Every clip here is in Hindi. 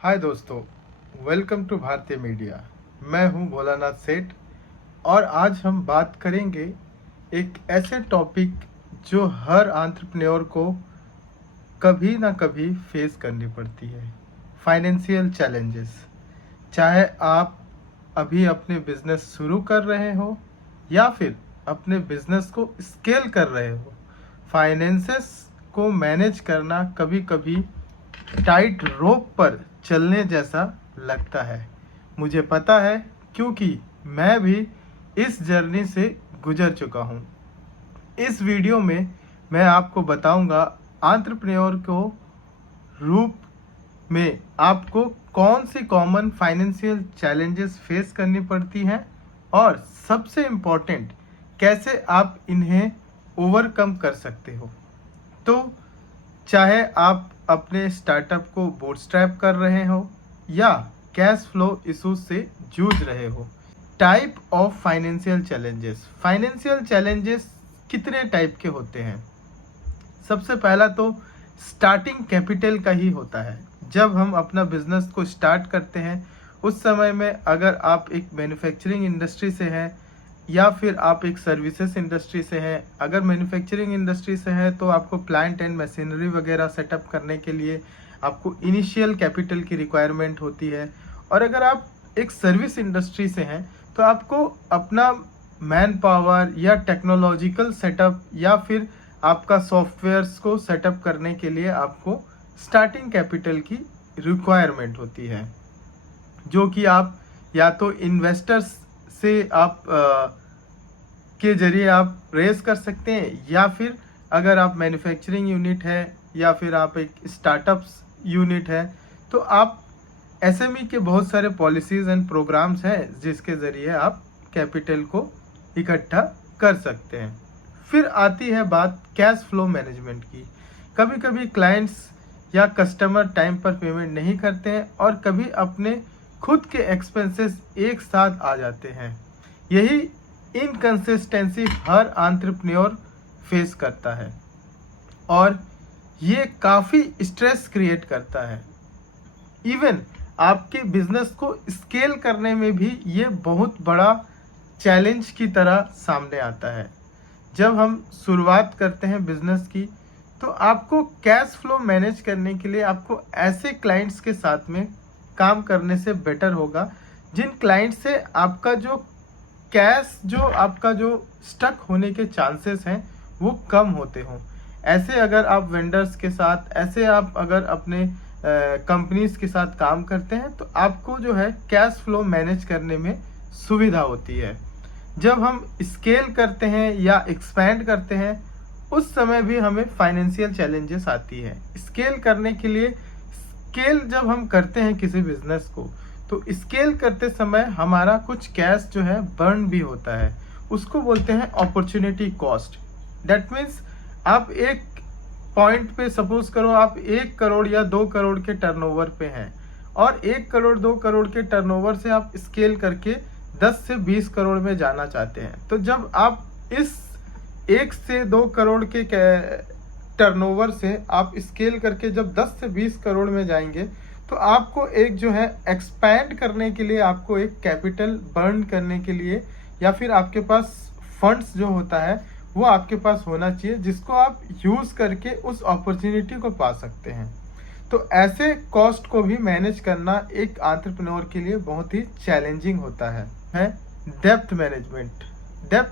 हाय दोस्तों, वेलकम टू भारतीय मीडिया। मैं हूं भोलानाथ सेठ और आज हम बात करेंगे एक ऐसे टॉपिक जो हर एंटरप्रेन्योर को कभी ना कभी फेस करनी पड़ती है, फाइनेंशियल चैलेंजेस। चाहे आप अभी अपने बिजनेस शुरू कर रहे हो या फिर अपने बिजनेस को स्केल कर रहे हो, फाइनेंसेस को मैनेज करना कभी कभी टाइट रोप पर चलने जैसा लगता है। मुझे पता है क्योंकि मैं भी इस जर्नी से गुजर चुका हूँ। इस वीडियो में मैं आपको बताऊंगा एंटरप्रेन्योर को रूप में आपको कौन सी कॉमन फाइनेंशियल चैलेंजेस फेस करनी पड़ती हैं और सबसे इम्पोर्टेंट कैसे आप इन्हें ओवरकम कर सकते हो। तो चाहे आप अपने स्टार्टअप को बूटस्ट्रैप कर रहे हो या कैश फ्लो इशूज से जूझ रहे हो। टाइप ऑफ फाइनेंशियल चैलेंजेस कितने टाइप के होते हैं? सबसे पहला तो स्टार्टिंग कैपिटल का ही होता है। जब हम अपना बिजनेस को स्टार्ट करते हैं उस समय में अगर आप एक मैन्युफैक्चरिंग इंडस्ट्री से हैं या फिर आप एक सर्विसेज इंडस्ट्री से हैं, अगर मैन्युफैक्चरिंग इंडस्ट्री से है तो आपको प्लांट एंड मशीनरी वगैरह सेटअप करने के लिए आपको इनिशियल कैपिटल की रिक्वायरमेंट होती है। और अगर आप एक सर्विस इंडस्ट्री से हैं तो आपको अपना मैन पावर या टेक्नोलॉजिकल सेटअप या फिर आपका सॉफ्टवेयर्स को सेटअप करने के लिए आपको स्टार्टिंग कैपिटल की रिक्वायरमेंट होती है, जो कि आप या तो इन्वेस्टर्स से आप के जरिए आप रेस कर सकते हैं या फिर अगर आप मैन्युफैक्चरिंग यूनिट है या फिर आप एक स्टार्टअप्स यूनिट है तो आप एसएमई के बहुत सारे पॉलिसीज एंड प्रोग्राम्स हैं जिसके ज़रिए आप कैपिटल को इकट्ठा कर सकते हैं। फिर आती है बात कैश फ्लो मैनेजमेंट की। कभी कभी क्लाइंट्स या कस्टमर टाइम पर पेमेंट नहीं करते हैं और कभी अपने खुद के एक्सपेंसेस एक साथ आ जाते हैं। यही इनकंसिस्टेंसी हर एंटरप्रेन्योर फेस करता है और ये काफ़ी स्ट्रेस क्रिएट करता है। इवन आपके बिजनेस को स्केल करने में भी ये बहुत बड़ा चैलेंज की तरह सामने आता है। जब हम शुरुआत करते हैं बिजनेस की तो आपको कैश फ्लो मैनेज करने के लिए आपको ऐसे क्लाइंट्स के साथ में काम करने से बेटर होगा जिन क्लाइंट से आपका जो आपका जो स्टक होने के चांसेस हैं वो कम होते हों। ऐसे अगर आप वेंडर्स के साथ, ऐसे आप अगर अपने कंपनीज के साथ काम करते हैं तो आपको जो है कैश फ्लो मैनेज करने में सुविधा होती है। जब हम स्केल करते हैं या एक्सपैंड करते हैं उस समय भी हमें फाइनेंशियल चैलेंजेस आती है। स्केल करने के लिए जब हम करते हैं किसी बिजनेस को तो स्केल करते समय हमारा कुछ कैश जो है बर्न भी होता है, उसको बोलते हैं अपॉर्चुनिटी कॉस्ट। दैट मीन्स आप एक पॉइंट पे सपोज करो आप 1 करोड़ या 2 करोड़ के टर्नओवर पे हैं और 1 करोड़ 2 करोड़ के टर्नओवर से आप स्केल करके 10 से 20 करोड़ में जाना चाहते हैं। तो जब आप इस 1 से 2 करोड़ के टर्नओवर से आप स्केल करके जब 10 से 20 करोड़ में जाएंगे तो आपको एक जो है एक्सपैंड करने के लिए, आपको एक कैपिटल बर्न करने के लिए या फिर आपके पास फंड्स जो होता है वो आपके पास होना चाहिए जिसको आप यूज़ करके उस अपॉर्चुनिटी को पा सकते हैं। तो ऐसे कॉस्ट को भी मैनेज करना एक एंटरप्रेन्योर के लिए बहुत ही चैलेंजिंग होता है। डेप्थ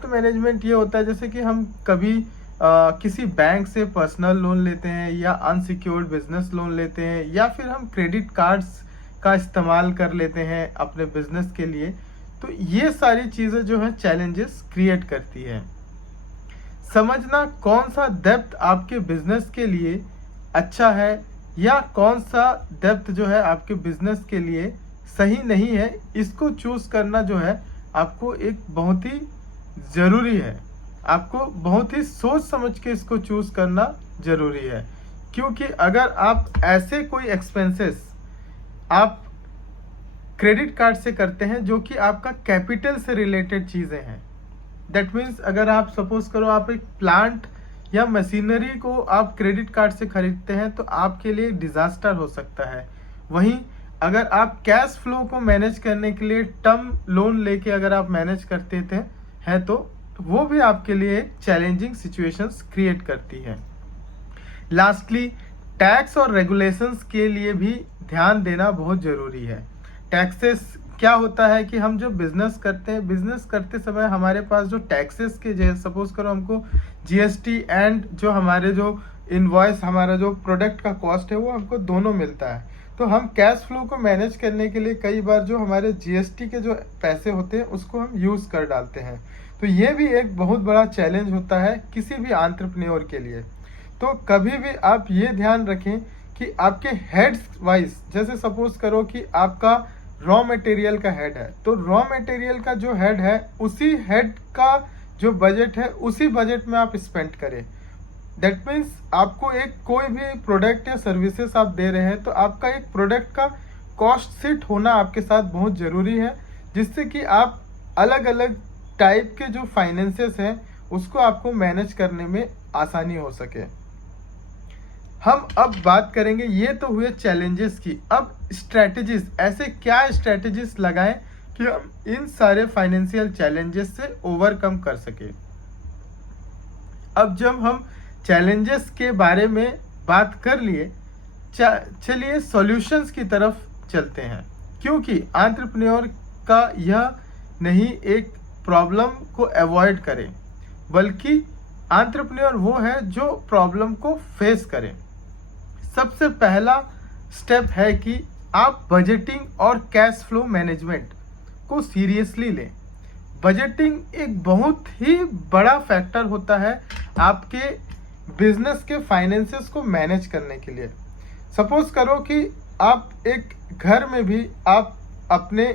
मैनेजमेंट ये होता है जैसे कि हम कभी किसी बैंक से पर्सनल लोन लेते हैं या अनसिक्योर्ड बिजनेस लोन लेते हैं या फिर हम क्रेडिट कार्ड्स का इस्तेमाल कर लेते हैं अपने बिजनेस के लिए। तो ये सारी चीज़ें जो है चैलेंजेस क्रिएट करती है। समझना कौन सा डेप्थ आपके बिजनेस के लिए अच्छा है या कौन सा डेप्थ जो है आपके बिजनेस के लिए सही नहीं है, इसको चूज़ करना जो है आपको एक बहुत ही ज़रूरी है। आपको बहुत ही सोच समझ के इसको चूज़ करना ज़रूरी है, क्योंकि अगर आप ऐसे कोई एक्सपेंसेस आप क्रेडिट कार्ड से करते हैं जो कि आपका कैपिटल से रिलेटेड चीज़ें हैं। दैट मीन्स अगर आप सपोज करो आप एक प्लांट या मशीनरी को आप क्रेडिट कार्ड से खरीदते हैं तो आपके लिए डिज़ास्टर हो सकता है। वहीं अगर आप कैश फ्लो को मैनेज करने के लिए टर्म लोन लेके अगर आप मैनेज करते थे हैं तो वो भी आपके लिए एक चैलेंजिंग सिचुएशंस क्रिएट करती है। लास्टली, टैक्स और रेगुलेशंस के लिए भी ध्यान देना बहुत ज़रूरी है। टैक्सेस क्या होता है कि हम जो बिजनेस करते हैं, बिजनेस करते समय हमारे पास जो टैक्सेस के जैसे सपोज करो हमको जीएसटी एंड जो हमारे जो इनवॉइस हमारा जो प्रोडक्ट का कॉस्ट है वो हमको दोनों मिलता है। तो हम कैश फ्लो को मैनेज करने के लिए कई बार जो हमारे जीएसटी के जो पैसे होते हैं उसको हम यूज़ कर डालते हैं। तो ये भी एक बहुत बड़ा चैलेंज होता है किसी भी एंटरप्रेन्योर के लिए। तो कभी भी आप ये ध्यान रखें कि आपके हेड्स वाइज, जैसे सपोज करो कि आपका रॉ मटेरियल का हेड है, तो रॉ मटेरियल का जो हेड है उसी हेड का जो बजट है उसी बजट में आप स्पेंड करें। दैट मीन्स आपको एक कोई भी प्रोडक्ट या सर्विसेज आप दे रहे हैं तो आपका एक प्रोडक्ट का कॉस्ट सीट होना आपके साथ बहुत ज़रूरी है, जिससे कि आप अलग अलग टाइप के जो फाइनेंसेस हैं उसको आपको मैनेज करने में आसानी हो सके। हम अब बात करेंगे, ये तो हुए चैलेंजेस की, अब स्ट्रैटेजीज, ऐसे क्या स्ट्रैटेजीज लगाएं कि हम इन सारे फाइनेंशियल चैलेंजेस से ओवरकम कर सके। अब जब हम चैलेंजेस के बारे में बात कर लिए, चलिए सॉल्यूशंस की तरफ चलते हैं, क्योंकि एंटरप्रेन्योर का यह नहीं एक प्रॉब्लम को अवॉइड करे, बल्कि एंटरप्रेन्योर वो है जो प्रॉब्लम को फेस करे। सबसे पहला स्टेप है कि आप बजटिंग और कैश फ्लो मैनेजमेंट को सीरियसली लें। बजटिंग एक बहुत ही बड़ा फैक्टर होता है आपके बिजनेस के फाइनेंसेस को मैनेज करने के लिए। सपोज करो कि आप एक घर में भी आप अपने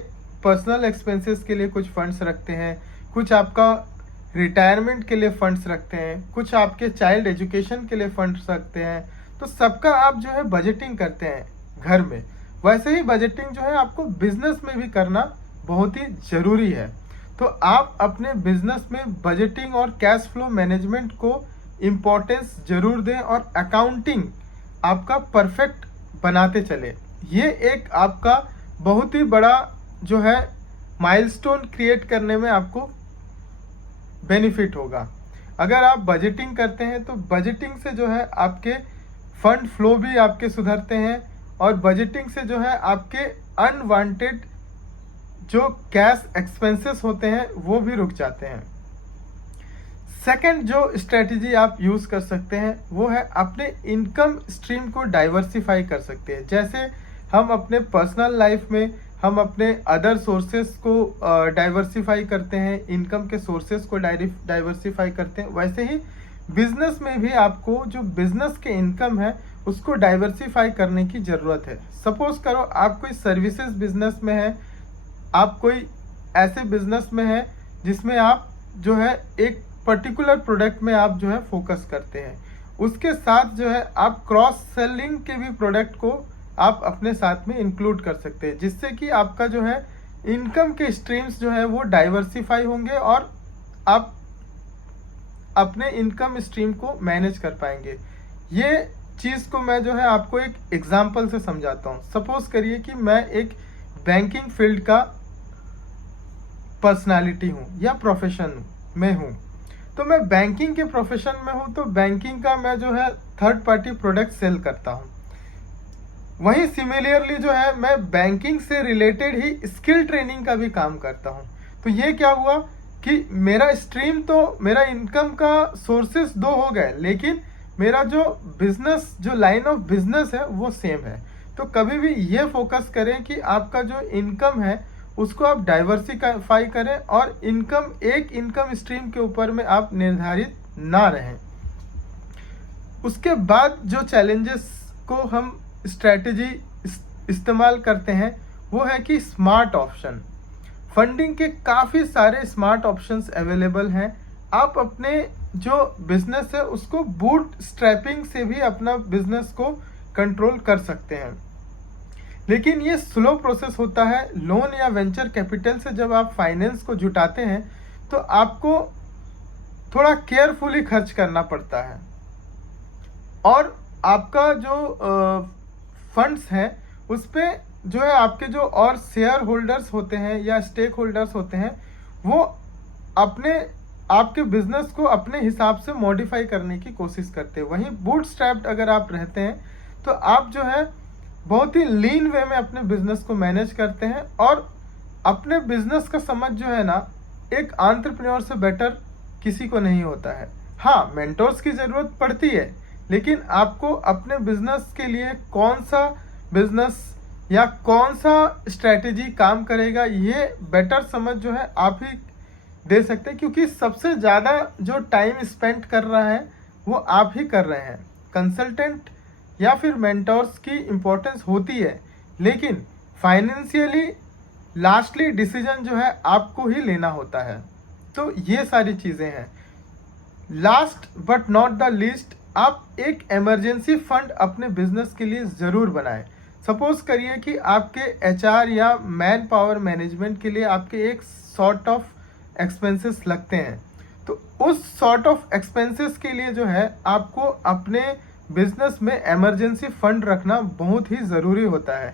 पर्सनल एक्सपेंसेस के लिए कुछ फंड्स रखते हैं, कुछ आपका रिटायरमेंट के लिए फंड्स रखते हैं, कुछ आपके चाइल्ड एजुकेशन के लिए फंड्स रखते हैं, तो सबका आप जो है बजटिंग करते हैं घर में। वैसे ही बजटिंग जो है आपको बिजनेस में भी करना बहुत ही ज़रूरी है। तो आप अपने बिजनेस में बजटिंग और कैश फ्लो मैनेजमेंट को इम्पोर्टेंस जरूर दें और अकाउंटिंग आपका परफेक्ट बनाते चले। ये एक आपका बहुत ही बड़ा जो है माइलस्टोन क्रिएट करने में आपको बेनिफिट होगा। अगर आप बजटिंग करते हैं तो बजटिंग से जो है आपके फंड फ्लो भी आपके सुधरते हैं और बजटिंग से जो है आपके अनवांटेड जो कैश एक्सपेंसेस होते हैं वो भी रुक जाते हैं। सेकंड जो स्ट्रेटजी आप यूज़ कर सकते हैं वो है अपने इनकम स्ट्रीम को डाइवर्सिफाई कर सकते हैं। जैसे हम अपने पर्सनल लाइफ में हम अपने अदर सोर्सेस को डाइवर्सिफाई करते हैं, इनकम के सोर्सेस को डाइवर्सिफाई करते हैं, वैसे ही बिजनेस में भी आपको जो बिजनेस के इनकम है उसको डाइवर्सिफाई करने की ज़रूरत है। सपोज करो आप कोई सर्विसेज बिजनेस में है, आप कोई ऐसे बिजनेस में है जिसमें आप जो है एक पर्टिकुलर प्रोडक्ट में आप जो है फोकस करते हैं, उसके साथ जो है आप क्रॉस सेलिंग के भी प्रोडक्ट को आप अपने साथ में इंक्लूड कर सकते हैं, जिससे कि आपका जो है इनकम के स्ट्रीम्स जो है वो डाइवर्सिफाई होंगे और आप अपने इनकम स्ट्रीम को मैनेज कर पाएंगे। ये चीज़ को मैं जो है आपको एक एग्जांपल से समझाता हूँ। सपोज करिए कि मैं एक बैंकिंग फील्ड का पर्सनालिटी हूँ या प्रोफेशन में हूँ, तो मैं बैंकिंग के प्रोफेशन में हूँ, तो बैंकिंग का मैं जो है थर्ड पार्टी प्रोडक्ट सेल करता हूँ। वहीं सिमिलरली जो है मैं बैंकिंग से रिलेटेड ही स्किल ट्रेनिंग का भी काम करता हूँ। तो ये क्या हुआ कि मेरा स्ट्रीम तो मेरा इनकम का सोर्सेस दो हो गए, लेकिन मेरा जो बिजनेस जो लाइन ऑफ बिजनेस है वो सेम है। तो कभी भी ये फोकस करें कि आपका जो इनकम है उसको आप डाइवर्सिफाई करें और इनकम एक इनकम स्ट्रीम के ऊपर में आप निर्धारित ना रहें। उसके बाद जो चैलेंजेस को हम स्ट्रैटेजी इस्तेमाल करते हैं वो है कि स्मार्ट ऑप्शन। फंडिंग के काफ़ी सारे स्मार्ट ऑप्शंस अवेलेबल हैं। आप अपने जो बिजनेस है उसको बूट स्ट्रैपिंग से भी अपना बिजनेस को कंट्रोल कर सकते हैं, लेकिन ये स्लो प्रोसेस होता है। लोन या वेंचर कैपिटल से जब आप फाइनेंस को जुटाते हैं तो आपको थोड़ा केयरफुली खर्च करना पड़ता है और आपका जो फंड्स हैं उस पर जो है आपके जो और शेयर होल्डर्स होते हैं या स्टेक होल्डर्स होते हैं, वो अपने आपके बिजनेस को अपने हिसाब से मॉडिफाई करने की कोशिश करते हैं। वहीं बूटस्ट्रैप्ड अगर आप रहते हैं तो आप जो है बहुत ही लीन वे में अपने बिजनेस को मैनेज करते हैं, और अपने बिजनेस का समझ जो है ना, एक एंटरप्रेन्योर से बेटर किसी को नहीं होता है। हाँ, मेंटोर्स की ज़रूरत पड़ती है, लेकिन आपको अपने बिजनेस के लिए कौन सा बिजनेस या कौन सा स्ट्रैटेजी काम करेगा, ये बेटर समझ जो है आप ही दे सकते हैं, क्योंकि सबसे ज़्यादा जो टाइम स्पेंड कर रहा है वो आप ही कर रहे हैं। कंसल्टेंट या फिर मेंटोर्स की इम्पोर्टेंस होती है, लेकिन फाइनेंशियली लास्टली डिसीजन जो है आपको ही लेना होता है। तो ये सारी चीज़ें हैं। Last but not the least, आप एक इमरजेंसी फंड अपने बिजनेस के लिए ज़रूर बनाएं। सपोज करिए कि आपके एचआर या मैन पावर मैनेजमेंट के लिए आपके एक सॉर्ट ऑफ एक्सपेंसेस लगते हैं, तो उस सॉर्ट ऑफ एक्सपेंसेस के लिए जो है आपको अपने बिजनेस में इमरजेंसी फंड रखना बहुत ही ज़रूरी होता है।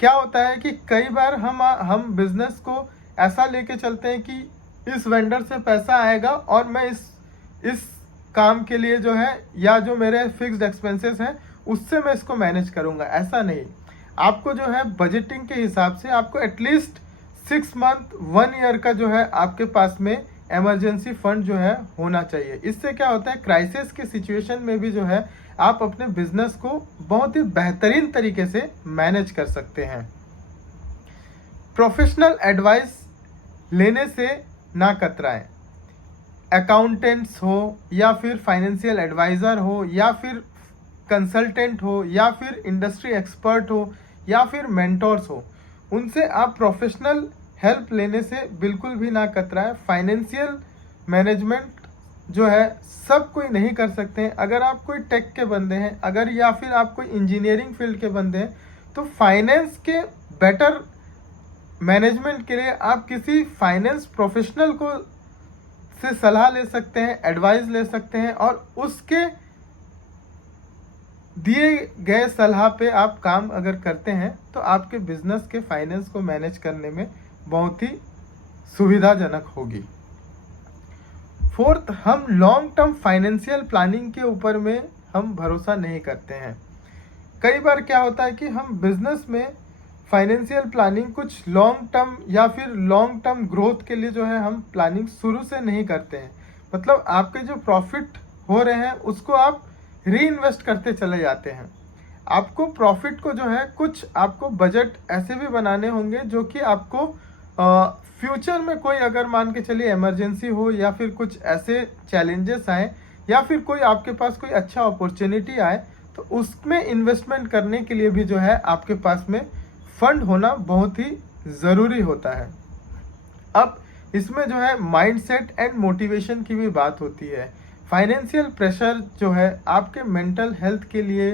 क्या होता है कि कई बार हम बिजनेस को ऐसा लेके चलते हैं कि इस वेंडर से पैसा आएगा और मैं इस काम के लिए जो है, या जो मेरे फिक्स्ड एक्सपेंसेस हैं उससे मैं इसको मैनेज करूंगा। ऐसा नहीं, आपको जो है बजटिंग के हिसाब से आपको एटलीस्ट 6 मंथ 1 ईयर का जो है आपके पास में इमरजेंसी फंड जो है होना चाहिए। इससे क्या होता है, क्राइसिस के सिचुएशन में भी जो है आप अपने बिजनेस को बहुत ही बेहतरीन तरीके से मैनेज कर सकते हैं। प्रोफेशनल एडवाइस लेने से ना कतराएं। अकाउंटेंट्स हो या फिर फाइनेंशियल एडवाइज़र हो या फिर कंसल्टेंट हो या फिर इंडस्ट्री एक्सपर्ट हो या फिर मेंटोर्स हो, उनसे आप प्रोफेशनल हेल्प लेने से बिल्कुल भी ना कतराएं। फाइनेंशियल मैनेजमेंट जो है सब कोई नहीं कर सकते हैं। अगर आप कोई टेक के बंदे हैं, अगर या फिर आप कोई इंजीनियरिंग फील्ड के बंदे हैं, तो फाइनेंस के बेटर मैनेजमेंट के लिए आप किसी फाइनेंस प्रोफेशनल को से सलाह ले सकते हैं, एडवाइस ले सकते हैं, और उसके दिए गए सलाह पे आप काम अगर करते हैं तो आपके बिजनेस के फाइनेंस को मैनेज करने में बहुत ही सुविधाजनक होगी। फोर्थ, हम लॉन्ग टर्म फाइनेंशियल प्लानिंग के ऊपर में हम भरोसा नहीं करते हैं। कई बार क्या होता है कि हम बिजनेस में फाइनेंशियल प्लानिंग कुछ लॉन्ग टर्म या फिर लॉन्ग टर्म ग्रोथ के लिए जो है हम प्लानिंग शुरू से नहीं करते हैं। मतलब आपके जो प्रॉफिट हो रहे हैं उसको आप री इन्वेस्ट करते चले जाते हैं। आपको प्रॉफिट को जो है कुछ आपको बजट ऐसे भी बनाने होंगे जो कि आपको फ्यूचर में कोई अगर मान के चलिए इमरजेंसी हो या फिर कुछ ऐसे चैलेंजेस आए या फिर कोई आपके पास कोई अच्छा अपॉर्चुनिटी आए, तो उसमें इन्वेस्टमेंट करने के लिए भी जो है आपके पास में फंड होना बहुत ही ज़रूरी होता है। अब इसमें जो है माइंडसेट एंड मोटिवेशन की भी बात होती है। फाइनेंशियल प्रेशर जो है आपके मेंटल हेल्थ के लिए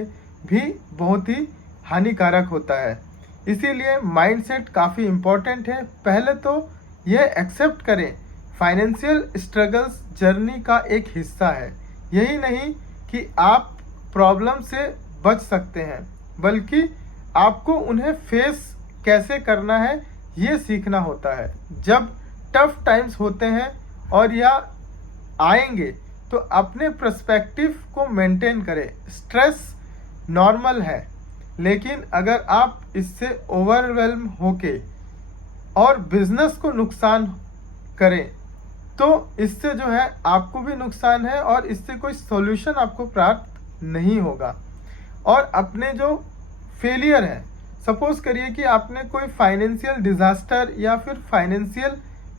भी बहुत ही हानिकारक होता है, इसीलिए माइंडसेट काफ़ी इम्पोर्टेंट है। पहले तो यह एक्सेप्ट करें, फाइनेंशियल स्ट्रगल्स जर्नी का एक हिस्सा है। यही नहीं कि आप प्रॉब्लम से बच सकते हैं, बल्कि आपको उन्हें फेस कैसे करना है ये सीखना होता है। जब टफ टाइम्स होते हैं और या आएंगे तो अपने पर्सपेक्टिव को मेंटेन करें। स्ट्रेस नॉर्मल है, लेकिन अगर आप इससे ओवरवेल्म होके और बिजनेस को नुकसान करें तो इससे जो है आपको भी नुकसान है और इससे कोई सॉल्यूशन आपको प्राप्त नहीं होगा। और अपने जो फेलियर है, सपोज करिए कि आपने कोई फाइनेंशियल डिजास्टर या फिर फाइनेंशियल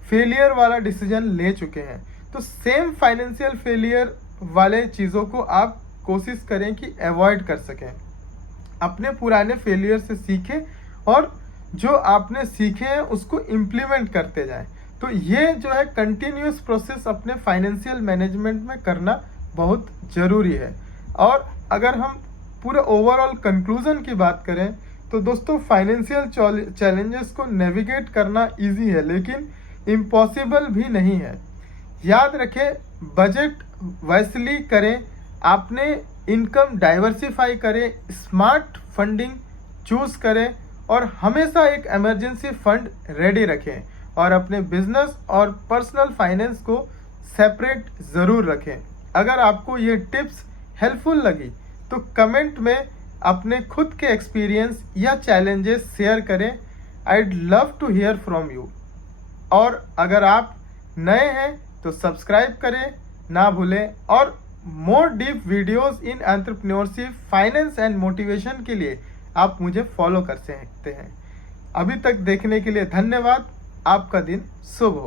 फेलियर वाला डिसीजन ले चुके हैं, तो सेम फाइनेंशियल फेलियर वाले चीज़ों को आप कोशिश करें कि अवॉइड कर सकें। अपने पुराने फेलियर से सीखें और जो आपने सीखे हैं उसको इम्प्लीमेंट करते जाएं। तो ये जो है कंटिन्यूस प्रोसेस अपने फाइनेंशियल मैनेजमेंट में करना बहुत ज़रूरी है। और अगर हम पूरे ओवरऑल कंक्लूजन की बात करें तो दोस्तों, फाइनेंशियल चैलेंजेस को नेविगेट करना इजी है लेकिन इम्पॉसिबल भी नहीं है। याद रखें, बजट वाइजली करें, आपने इनकम डाइवर्सिफाई करें, स्मार्ट फंडिंग चूज करें और हमेशा एक इमरजेंसी फंड रेडी रखें और अपने बिजनेस और पर्सनल फाइनेंस को सेपरेट ज़रूर रखें। अगर आपको ये टिप्स हेल्पफुल लगी तो कमेंट में अपने खुद के एक्सपीरियंस या चैलेंजेस शेयर करें। I'd love to hear from you. और अगर आप नए हैं तो सब्सक्राइब करें ना भूलें, और more deep videos in entrepreneurship, finance and motivation के लिए आप मुझे फॉलो कर सकते हैं। अभी तक देखने के लिए धन्यवाद। आपका दिन शुभ हो।